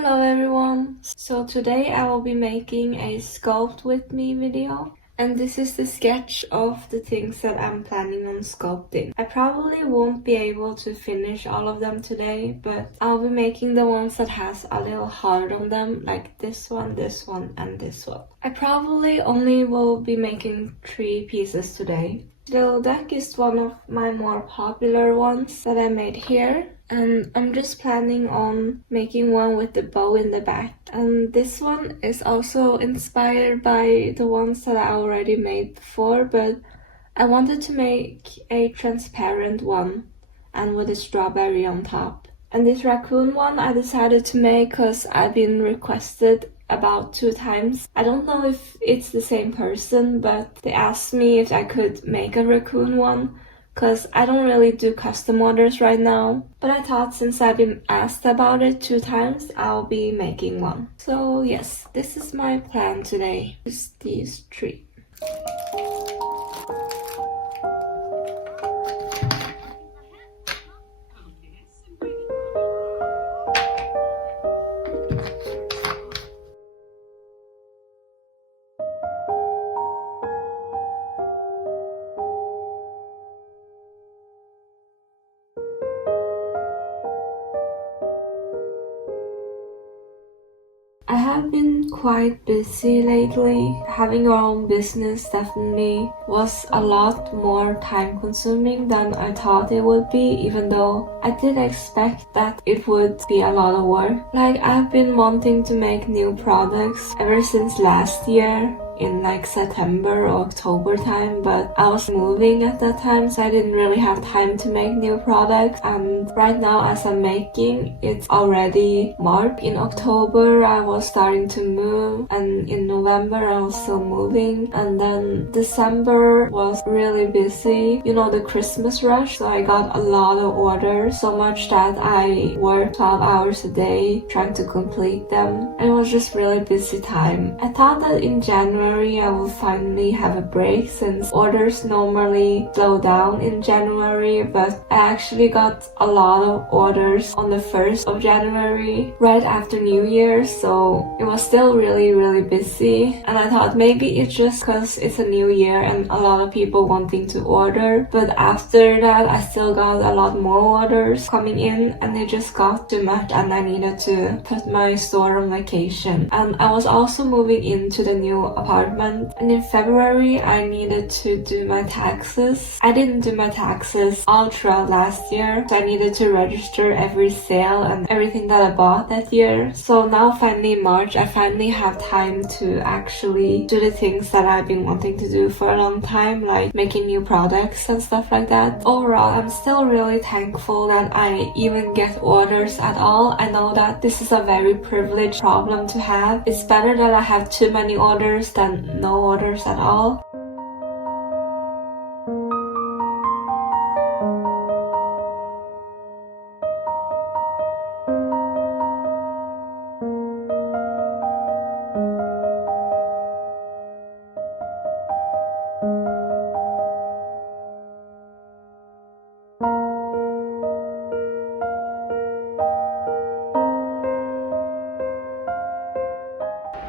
Hello everyone! So today I will be making a sculpt with me video. And this is the sketch of the things that I'm planning on sculpting. I probably won't be able to finish all of them today, but I'll be making the ones that has a little heart on them, like this one, and this one. I probably only will be making 3 pieces today. The deck is one of my more popular ones that I made here, and I'm just planning on making one with the bow in the back. And this one is also inspired by the ones that I already made before, but I wanted to make a transparent one and with a strawberry on top. And this raccoon one I decided to make because I've been requested about 2 times. I don't know if it's the same person, but they asked me if I could make a raccoon one because I don't really do custom orders right now. But I thought since I've been asked about it 2 times, I'll be making one. So yes, this is my plan today. Just these 3. I have been quite busy lately. Having your own business definitely was a lot more time consuming than I thought it would be, even though I did expect that it would be a lot of work. Like, I've been wanting to make new products ever since last year in like September or October time, but I was moving at that time, so I didn't really have time to make new products. And right now as I'm making, it's already March. In October I was starting to move, and in November I was still moving, and then December was really busy, you know, the Christmas rush, so I got a lot of orders, so much that I worked 12 hours a day trying to complete them, and it was just really busy time. I thought that in January I will finally have a break, since orders normally slow down in January, but I actually got a lot of orders on the 1st of January, right after New Year, so it was still really busy. And I thought maybe it's just because it's a new year and a lot of people wanting to order, but after that I still got a lot more orders coming in, and it just got too much and I needed to put my store on vacation. And I was also moving into the new apartment, and in February I needed to do my taxes. I didn't do my taxes all throughout last year, so I needed to register every sale and everything that I bought that year. So now finally in March I finally have time to actually do the things that I've been wanting to do for a long time, like making new products and stuff like that. Overall, I'm still really thankful that I even get orders at all. I know that this is a very privileged problem to have. It's better that I have too many orders than no orders at all.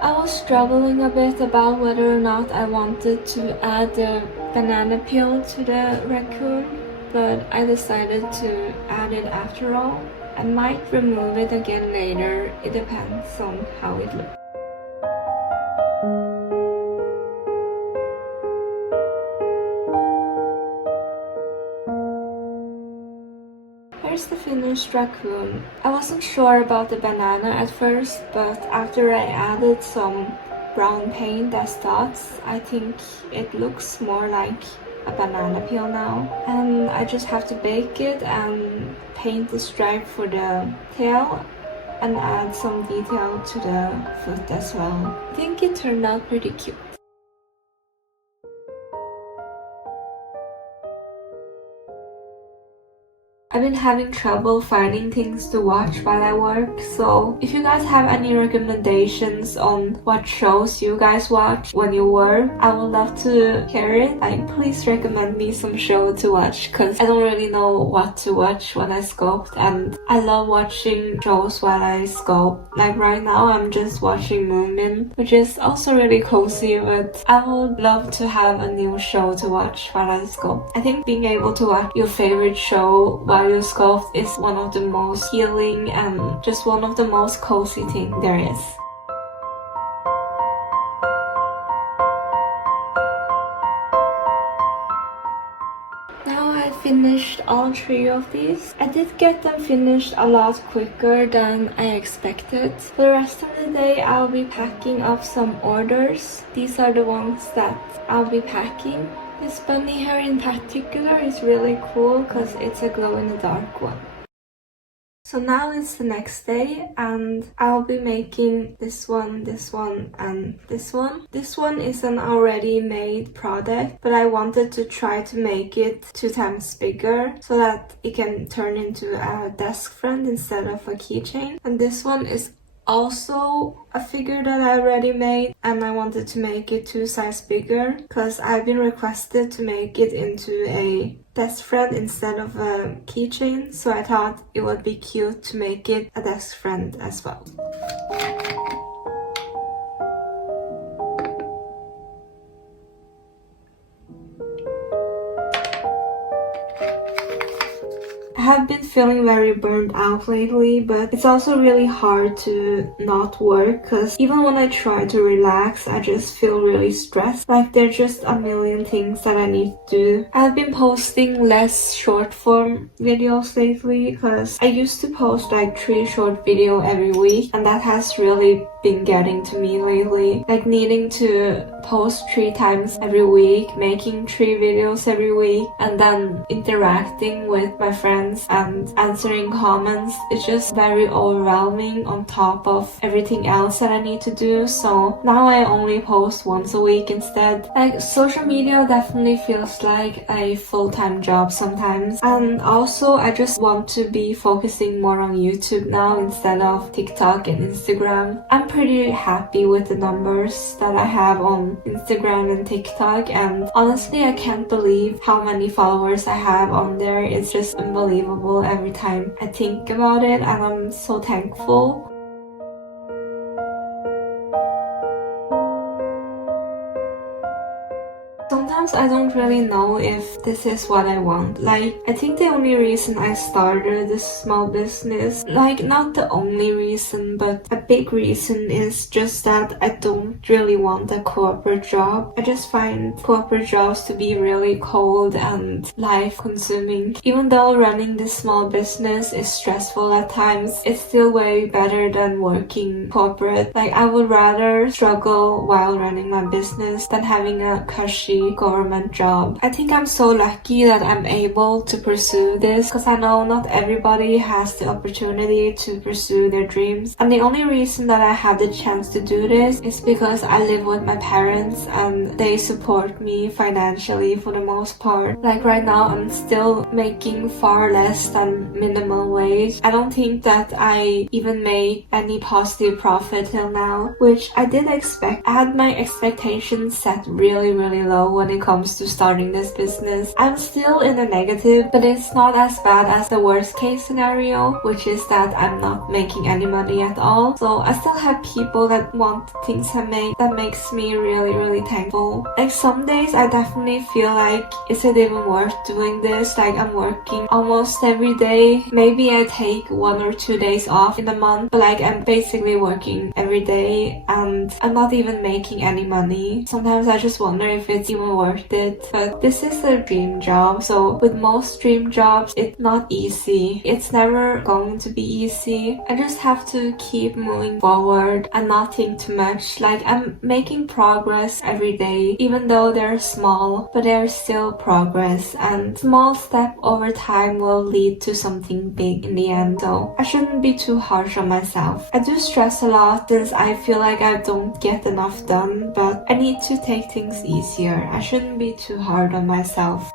I was struggling a bit about whether or not I wanted to add the banana peel to the raccoon, but I decided to add it after all. I might remove it again later, it depends on how it looks. Here's the finished raccoon. I wasn't sure about the banana at first, but after I added some brown paint as dots, I think it looks more like a banana peel now. And I just have to bake it and paint the stripe for the tail and add some detail to the foot as well. I think it turned out pretty cute. I've been having trouble finding things to watch while I work, so if you guys have any recommendations on what shows you guys watch when you work, I would love to hear it. Like, please recommend me some show to watch, cause I don't really know what to watch when I sculpt, and I love watching shows while I sculpt. Like right now I'm just watching Moomin, which is also really cozy, but I would love to have a new show to watch while I sculpt. I think being able to watch your favorite show while you sculpt is one of the most healing and just one of the most cozy things there is. Now I finished all 3 of these. I did get them finished a lot quicker than I expected. For the rest of the day I'll be packing up some orders. These are the ones that I'll be packing. This bunny hair in particular is really cool because it's a glow-in-the-dark one. So now it's the next day and I'll be making this one, and this one. This one is an already made product, but I wanted to try to make it 2 times bigger so that it can turn into a desk friend instead of a keychain. And this one is also a figure that I already made, and I wanted to make it 2 sizes bigger because I've been requested to make it into a desk friend instead of a keychain, so I thought it would be cute to make it a desk friend as well. I have been feeling very burned out lately, but it's also really hard to not work because even when I try to relax, I just feel really stressed. Like there's just a million things that I need to do. I've been posting less short form videos lately because I used to post like 3 short videos every week, and that has really been getting to me lately. Like needing to post 3 times every week, making 3 videos every week, and then interacting with my friends and answering comments. It's just very overwhelming on top of everything else that I need to do. So now I only post once a week instead. Like social media definitely feels like a full-time job sometimes. And also I just want to be focusing more on YouTube now instead of TikTok and Instagram. I'm pretty happy with the numbers that I have on Instagram and TikTok, and honestly I can't believe how many followers I have on there. It's just unbelievable every time I think about it, and I'm so thankful. Sometimes I don't really know if this is what I want. Like, I think the only reason I started this small business, like not the only reason, but a big reason is just that I don't really want a corporate job. I just find corporate jobs to be really cold and life consuming. Even though running this small business is stressful at times, it's still way better than working corporate. Like, I would rather struggle while running my business than having a cushy government job. I think I'm so lucky that I'm able to pursue this because I know not everybody has the opportunity to pursue their dreams. And the only reason that I have the chance to do this is because I live with my parents and they support me financially for the most part. Like right now I'm still making far less than minimum wage. I don't think that I even make any positive profit till now, which I did expect. I had my expectations set really low when it comes to starting this business. I'm still in the negative, but it's not as bad as the worst case scenario, which is that I'm not making any money at all. So I still have people that want things I make. That makes me really thankful. Like some days I definitely feel like, is it even worth doing this? Like I'm working almost every day. Maybe I take 1 or 2 days off in a month, but like I'm basically working every day and I'm not even making any money. Sometimes I just wonder if it's even worth it. But this is a dream job, so with most dream jobs it's not easy. It's never going to be easy. I just have to keep moving forward and not think too much. Like I'm making progress every day, even though they're small, but they're still progress, and small step over time will lead to something big in the end. So I shouldn't be too harsh on myself. I do stress a lot since I feel like I don't get enough done, but I need to take things easier. I shouldn't be too hard on myself.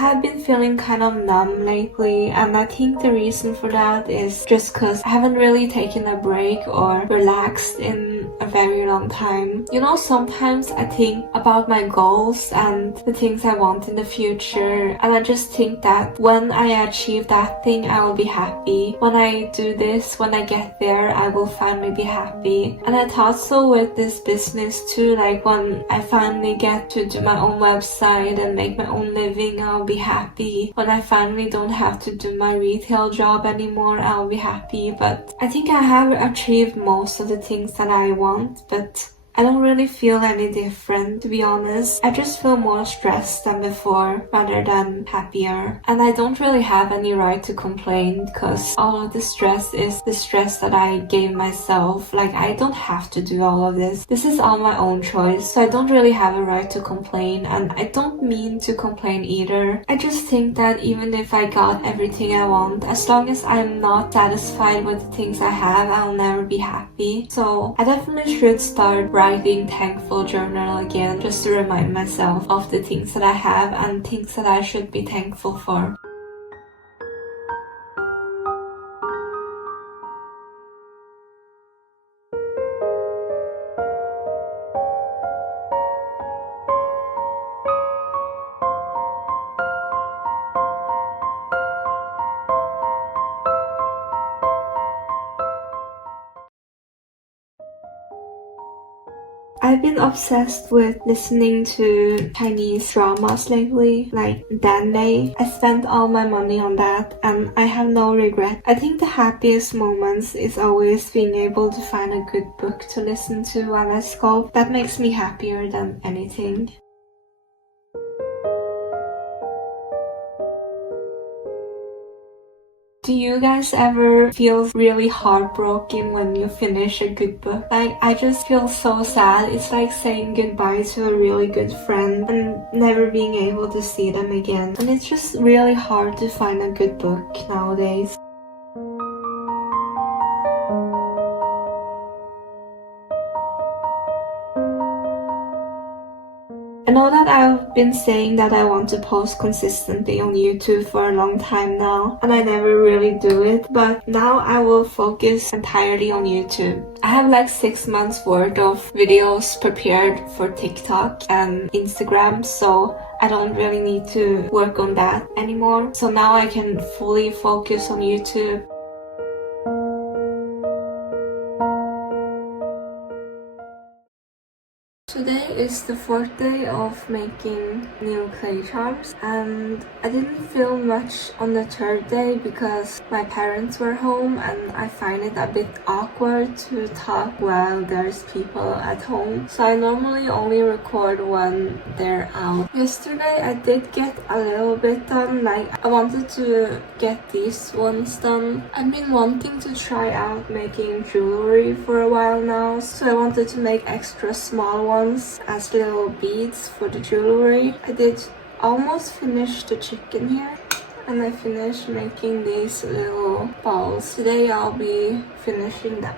have been feeling kind of numb lately, and I think the reason for that is just because I haven't really taken a break or relaxed in a very long time. You know, sometimes I think about my goals and the things I want in the future, and I just think that when I achieve that thing, I will be happy. When I do this, when I get there, I will finally be happy. And I thought so with this business too, like when I finally get to do my own website and make my own living, I'll be happy. When I finally don't have to do my retail job anymore, I'll be happy. But I think I have achieved most of the things that I want, but I don't really feel any different, to be honest. I just feel more stressed than before rather than happier. And I don't really have any right to complain because all of the stress is the stress that I gave myself. Like, I don't have to do all of this. This is all my own choice, so I don't really have a right to complain, and I don't mean to complain either. I just think that even if I got everything I want, as long as I'm not satisfied with the things I have, I'll never be happy. So I definitely should start writing thankful journal again, just to remind myself of the things that I have and things that I should be thankful for. I've been obsessed with listening to Chinese dramas lately, like Danmei. I spent all my money on that and I have no regret. I think the happiest moments is always being able to find a good book to listen to while I sculpt. That makes me happier than anything. Do you guys ever feel really heartbroken when you finish a good book? Like, I just feel so sad. It's like saying goodbye to a really good friend and never being able to see them again. And it's just really hard to find a good book nowadays. I know that I've been saying that I want to post consistently on YouTube for a long time now, and I never really do it, but now I will focus entirely on YouTube. I have like 6 months worth of videos prepared for TikTok and Instagram, so I don't really need to work on that anymore. So now I can fully focus on YouTube. Today is the 4th day of making new clay charms, and I didn't film much on the 3rd day because my parents were home and I find it a bit awkward to talk while there's people at home. So I normally only record when they're out. Yesterday I did get a little bit done, like I wanted to get these ones done. I've been wanting to try out making jewelry for a while now, so I wanted to make extra small ones as little beads for the jewelry. I did almost finish the chicken here, and I finished making these little balls. Today I'll be finishing them.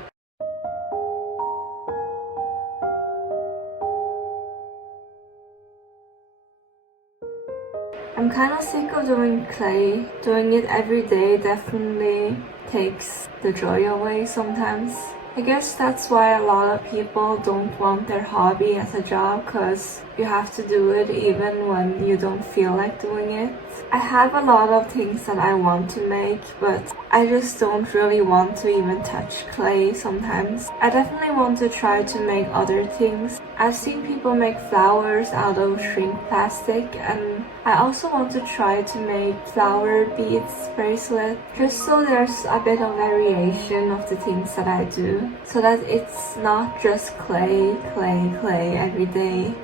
I'm kind of sick of doing clay. Doing it every day definitely takes the joy away sometimes. I guess that's why a lot of people don't want their hobby as a job, because you have to do it even when you don't feel like doing it. I have a lot of things that I want to make, but I just don't really want to even touch clay sometimes. I definitely want to try to make other things. I've seen people make flowers out of shrink plastic, and I also want to try to make flower beads bracelet, just so there's a bit of variation of the things that I do, so that it's not just clay every day.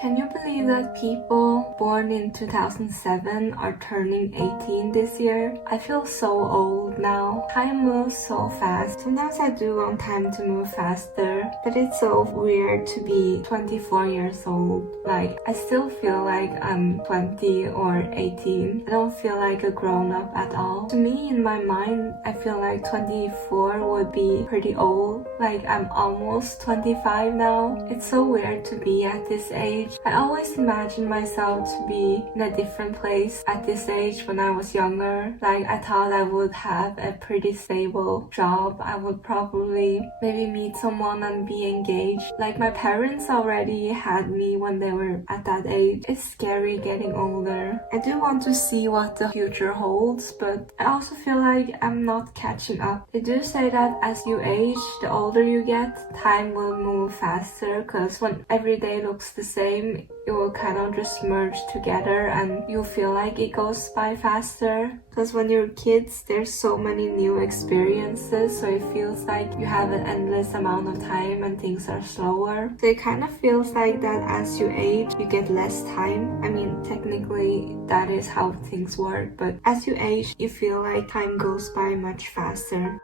Can you believe believe that people born in 2007 are turning 18 this year. I feel so old now. Time moves so fast. Sometimes I do want time to move faster, but it's so weird to be 24 years old. Like, I still feel like I'm 20 or 18. I don't feel like a grown-up at all. To me, in my mind, I feel like 24 would be pretty old. Like, I'm almost 25 now. It's so weird to be at this age. I always imagined myself to be in a different place at this age when I was younger. Like, I thought I would have a pretty stable job. I would probably maybe meet someone and be engaged. Like, my parents already had me when they were at that age. It's scary getting older. I do want to see what the future holds, but I also feel like I'm not catching up. They do say that as you age, the older you get, time will move faster, because when every day looks the same, it will kind of just merge together and you'll feel like it goes by faster. Because when you're kids, there's so many new experiences, so it feels like you have an endless amount of time and things are slower. So it kind of feels like that as you age, you get less time. I mean, technically that is how things work, but as you age, you feel like time goes by much faster.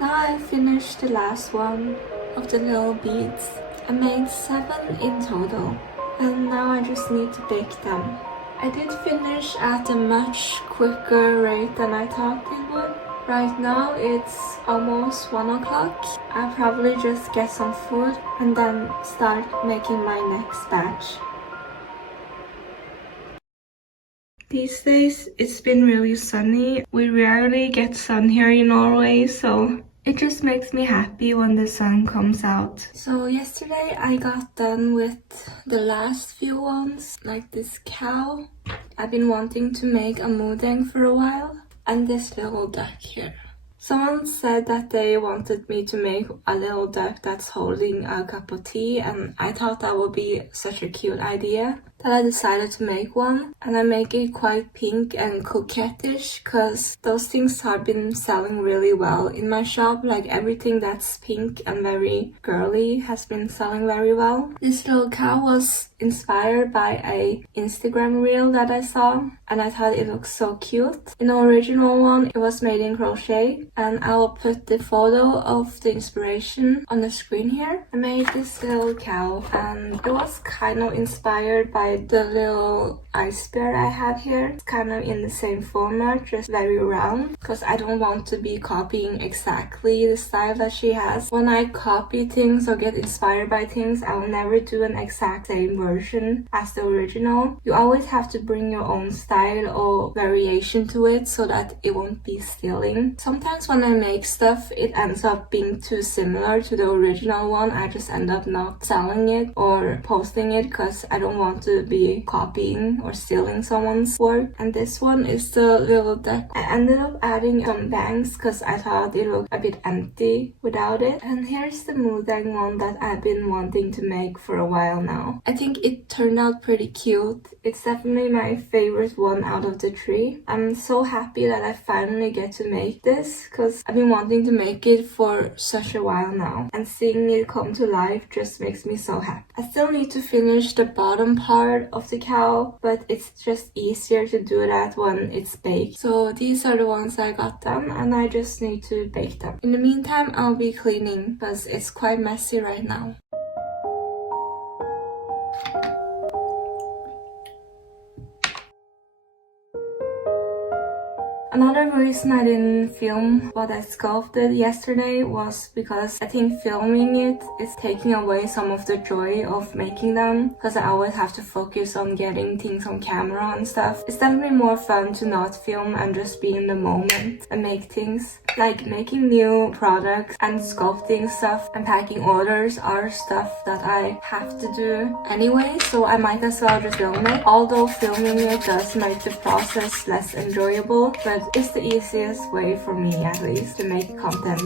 Now I finished the last one of the little beads. I made 7 in total, and now I just need to bake them. I did finish at a much quicker rate than I thought it would. Right now it's almost 1 o'clock. I'll probably just get some food and then start making my next batch. These days it's been really sunny. We rarely get sun here in Norway, so it just makes me happy when the sun comes out. So yesterday I got done with the last few ones, like this cow. I've been wanting to make a musing for a while, and this little duck here. Someone said that they wanted me to make a little duck that's holding a cup of tea, and I thought that would be such a cute idea that I decided to make one. And I make it quite pink and coquettish, because those things have been selling really well in my shop. Like, everything that's pink and very girly has been selling very well. This little cow was inspired by a Instagram reel that I saw, and I thought it looked so cute. In the original one, it was made in crochet, and I'll put the photo of the inspiration on the screen here. I made this little cow, and it was kind of inspired by the little ice bear I have here. It's kind of in the same format, just very round, because I don't want to be copying exactly the style that she has. When I copy things or get inspired by things, I will never do an exact same version as the original. You always have to bring your own style or variation to it so that it won't be stealing. Sometimes when I make stuff, it ends up being too similar to the original one. I just end up not selling it or posting it because I don't want to be copying or stealing someone's work. And this one is the little duck. I ended up adding some bangs because I thought it looked a bit empty without it. And here's the musang one that I've been wanting to make for a while now. I think it turned out pretty cute. It's definitely my favorite one out of the 3. I'm so happy that I finally get to make this, because I've been wanting to make it for such a while now, and seeing it come to life just makes me so happy. I still need to finish the bottom part of the cow, but it's just easier to do that when it's baked. So these are the ones I got done, and I just need to bake them. In the meantime, I'll be cleaning because it's quite messy right now. Another reason I didn't film what I sculpted yesterday was because I think filming it is taking away some of the joy of making them, because I always have to focus on getting things on camera and stuff. It's definitely more fun to not film and just be in the moment and make things. Like, making new products and sculpting stuff and packing orders are stuff that I have to do anyway, so I might as well just film it. Although filming it does make the process less enjoyable, but it's the easiest way for me, at least, to make content.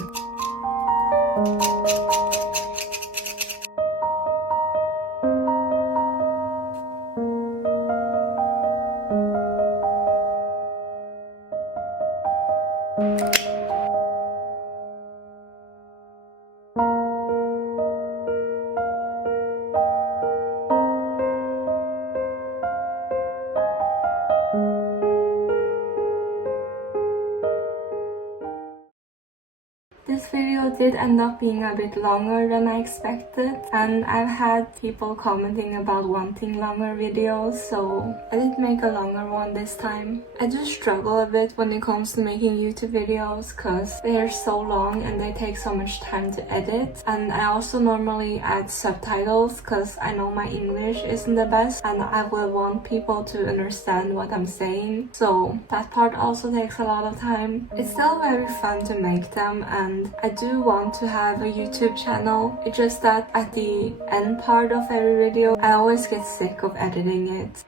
video did end up being a bit longer than I expected, and I've had people commenting about wanting longer videos, so I did make a longer one this time. I do struggle a bit when it comes to making YouTube videos because they are so long and they take so much time to edit, and I also normally add subtitles because I know my English isn't the best and I will want people to understand what I'm saying, so that part also takes a lot of time. It's still very fun to make them, and I do want to have a YouTube channel. It's just that at the end part of every video, I always get sick of editing it.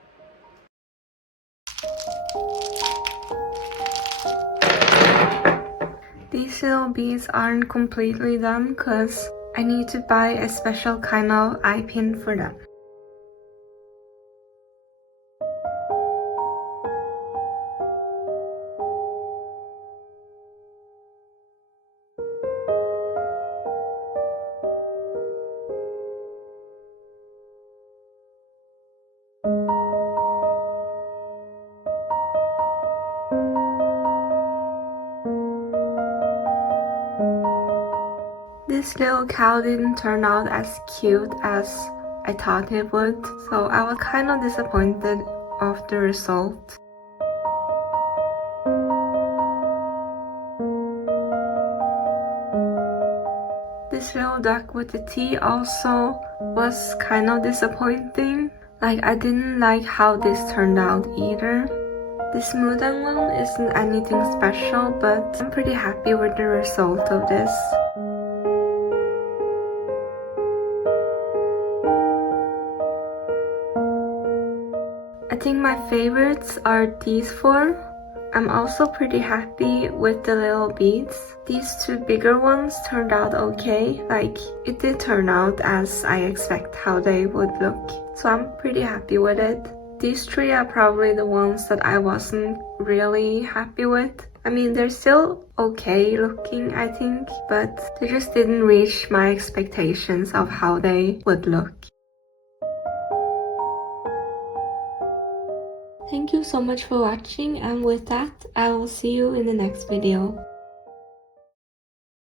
These little beads aren't completely done because I need to buy a special kind of eye pin for them. This little cow didn't turn out as cute as I thought it would, so I was kind of disappointed of the result. This little duck with the T also was kind of disappointing. Like, I didn't like how this turned out either. The smoothen one isn't anything special, but I'm pretty happy with the result of this. I think my favorites are these four. I'm also pretty happy with the little beads. These two bigger ones turned out okay. Like, it did turn out as I expect how they would look. So I'm pretty happy with it. These three are probably the ones that I wasn't really happy with. I mean, they're still okay looking, I think, but they just didn't reach my expectations of how they would look. Thank you so much for watching, and with that, I will see you in the next video.